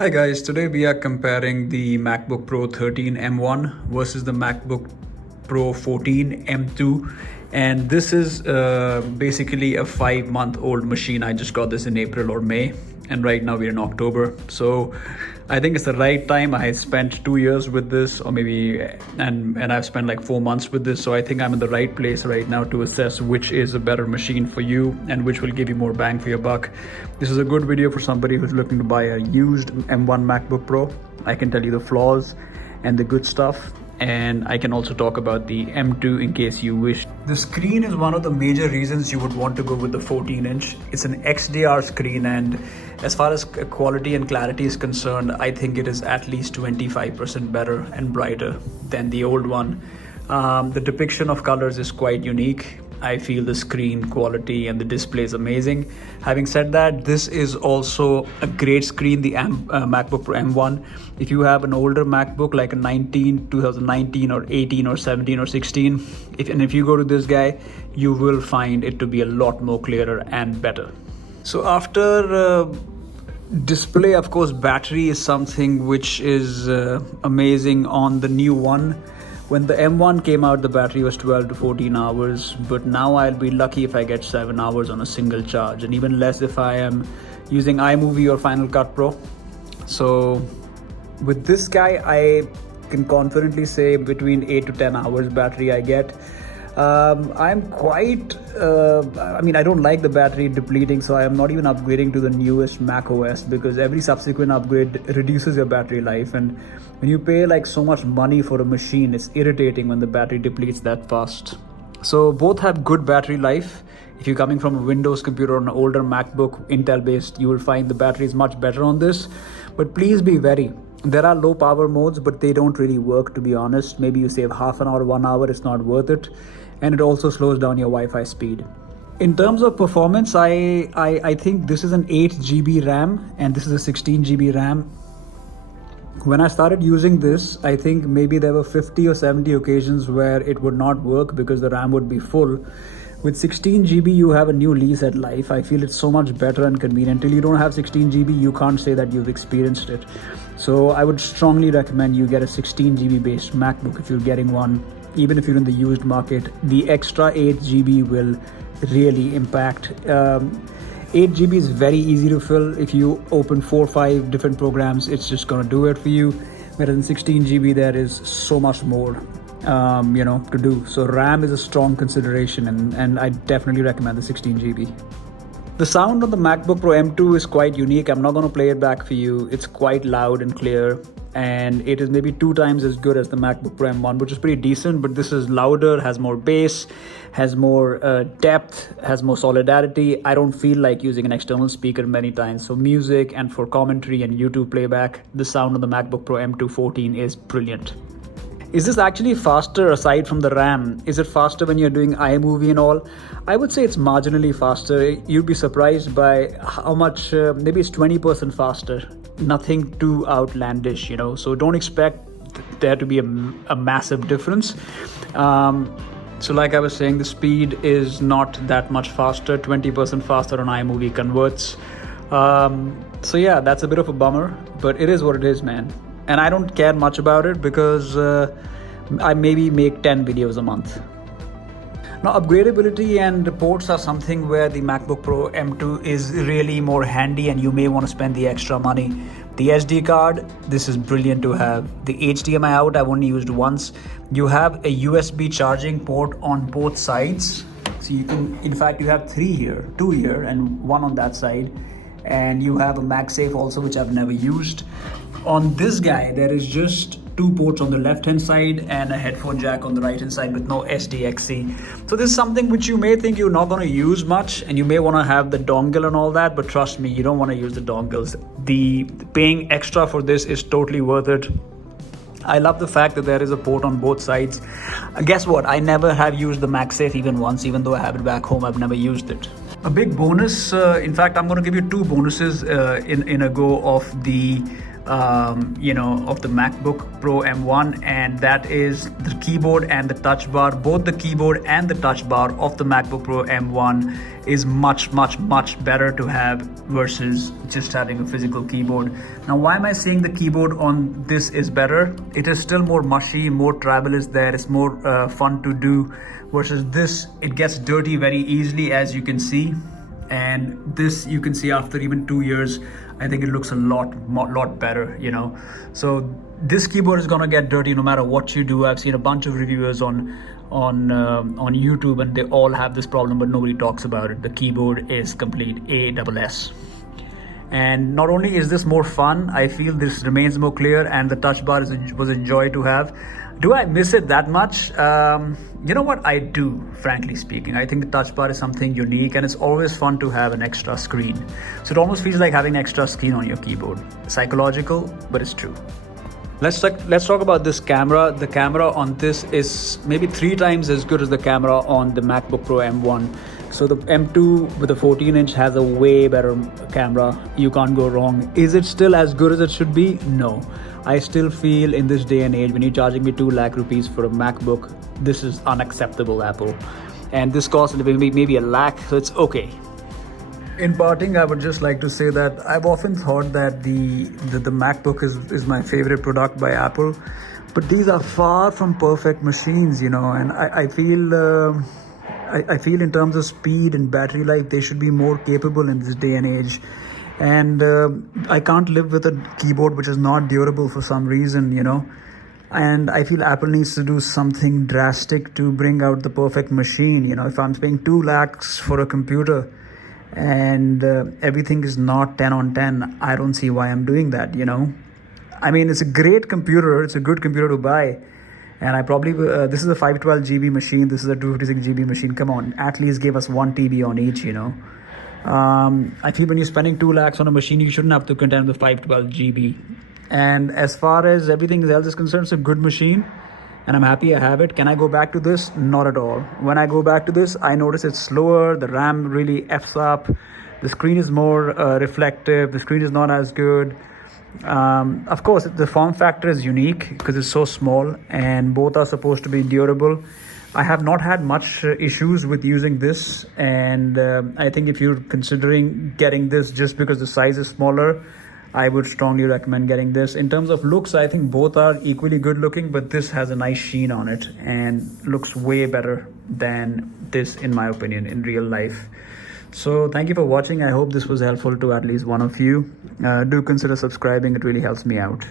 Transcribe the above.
Hi guys, today we are comparing the MacBook Pro 13 M1 versus the MacBook Pro 14 M2, and this is basically a 5-month-old machine. I just got this in April or May, and right now we're in October. So I think it's the right time. I spent 2 years with this, or maybe, and I've spent like 4 months with this. So I think I'm in the right place right now to assess which is a better machine for you and which will give you more bang for your buck. This is a good video for somebody who's looking to buy a used M1 MacBook Pro. I can tell you the flaws and the good stuff, and I can also talk about the M2 in case you wish. The screen is one of the major reasons you would want to go with the 14-inch. It's an XDR screen, and as far as quality and clarity is concerned, I think it is at least 25% better and brighter than the old one. The depiction of colors is quite unique. I feel the screen quality and the display is amazing. Having said that, this is also a great screen, the MacBook Pro M1. If you have an older MacBook like a 2019 or 18 or 17 or 16, if you go to this guy, you will find it to be a lot more clearer and better. So after display, of course, battery is something which is amazing on the new one. When the M1 came out, the battery was 12 to 14 hours, but now I'll be lucky if I get 7 hours on a single charge, and even less if I am using iMovie or Final Cut Pro. So with this guy, I can confidently say between 8 to 10 hours battery I get. I'm quite, I don't like the battery depleting, so I am not even upgrading to the newest Mac OS, because every subsequent upgrade reduces your battery life, and when you pay like so much money for a machine, it's irritating when the battery depletes that fast. So both have good battery life. If you're coming from a Windows computer or an older MacBook, Intel based, you will find the battery is much better on this. But please be wary. There are low power modes, but they don't really work, to be honest. Maybe you save half an hour, 1 hour, it's not worth it. And it also slows down your Wi-Fi speed. In terms of performance, I think this is an 8 GB RAM and this is a 16 GB RAM. When I started using this, I think maybe there were 50 or 70 occasions where it would not work because the RAM would be full. With 16 GB, you have a new lease at life. I feel it's so much better and convenient. Till you don't have 16 GB, you can't say that you've experienced it. So I would strongly recommend you get a 16 GB based MacBook if you're getting one. Even if you're in the used market, the extra 8 GB will really impact. 8 GB is very easy to fill. If you open 4 or 5 different programs, it's just gonna do it for you. Whereas in 16 GB, there is so much more to do. So RAM is a strong consideration, and I definitely recommend the 16 GB. The sound on the MacBook Pro M2 is quite unique. I'm not going to play it back for you. It's quite loud and clear, and it is maybe 2 times as good as the MacBook Pro M1, which is pretty decent, but this is louder, has more bass, has more depth, has more solidarity. I don't feel like using an external speaker many times. So music and for commentary and YouTube playback, the sound on the MacBook Pro M2 14 is brilliant. Is this actually faster aside from the RAM? Is it faster when you're doing iMovie and all? I would say it's marginally faster. You'd be surprised by how much, maybe it's 20% faster. Nothing too outlandish, so don't expect there to be a massive difference. So like I was saying, the speed is not that much faster. 20% faster on iMovie converts. So yeah, that's a bit of a bummer, but it is what it is, man. And I don't care much about it because I maybe make 10 videos a month. Now, upgradability and ports are something where the MacBook Pro M2 is really more handy, and you may want to spend the extra money. The SD card, this is brilliant to have. The HDMI out, I've only used once. You have a USB charging port on both sides. So you can, in fact, you have 3 here, 2 here, and 1 on that side. And you have a MagSafe also, which I've never used. On this guy, there is just 2 ports on the left hand side and a headphone jack on the right hand side with no SDXC. So this is something which you may think you're not going to use much, and you may want to have the dongle and all that, but trust me, you don't want to use the dongles. The paying extra for this is totally worth it. I love the fact that there is a port on both sides. Guess what? I never have used the MagSafe even once, even though I have it back home, I've never used it. A big bonus, in fact, I'm going to give you 2 bonuses in a go of the of the MacBook Pro M1, and that is the keyboard and the touch bar. Both the keyboard and the touch bar of the MacBook Pro M1 is much better to have versus just having a physical keyboard. Now, why am I saying the keyboard on this is better? It is still more mushy, more travel is there, it's more fun to do, versus this, it gets dirty very easily, as you can see. And this, you can see after even 2 years, I think it looks a lot better, So this keyboard is gonna get dirty no matter what you do. I've seen a bunch of reviewers on YouTube, and they all have this problem, but nobody talks about it. The keyboard is complete ASS. And not only is this more fun, I feel this remains more clear, and the touch bar was a joy to have. Do I miss it that much? You know what, I do, frankly speaking. I think the touch bar is something unique, and it's always fun to have an extra screen. So it almost feels like having an extra screen on your keyboard. Psychological, but it's true. Let's talk about this camera. The camera on this is maybe 3 times as good as the camera on the MacBook Pro M1. So the M2 with the 14-inch has a way better camera. You can't go wrong. Is it still as good as it should be? No. I still feel in this day and age, when you're charging me 2 lakh rupees for a MacBook, this is unacceptable, Apple. And this costs maybe a lakh, so it's okay. In parting, I would just like to say that I've often thought that the MacBook is my favorite product by Apple, but these are far from perfect machines, and I feel I feel in terms of speed and battery life, they should be more capable in this day and age. And I can't live with a keyboard which is not durable for some reason, And I feel Apple needs to do something drastic to bring out the perfect machine. If I'm paying 2 lakhs for a computer and everything is not 10 on 10, I don't see why I'm doing that, I mean, it's a great computer. It's a good computer to buy. And I probably, this is a 512 GB machine. This is a 256 GB machine. Come on, at least give us 1 TB on each, I feel when you're spending 2 lakhs on a machine, you shouldn't have to contend with 512 GB. And as far as everything else is concerned, it's a good machine, and I'm happy I have it. Can I go back to this? Not at all. When I go back to this, I notice it's slower. The RAM really F's up. The screen is more reflective. The screen is not as good. Of course, the form factor is unique because it's so small, and both are supposed to be durable. I have not had much issues with using this, and I think if you're considering getting this just because the size is smaller, I would strongly recommend getting this. In terms of looks, I think both are equally good looking, but this has a nice sheen on it and looks way better than this, in my opinion, in real life. So thank you for watching. I hope this was helpful to at least one of you. Do consider subscribing. It really helps me out.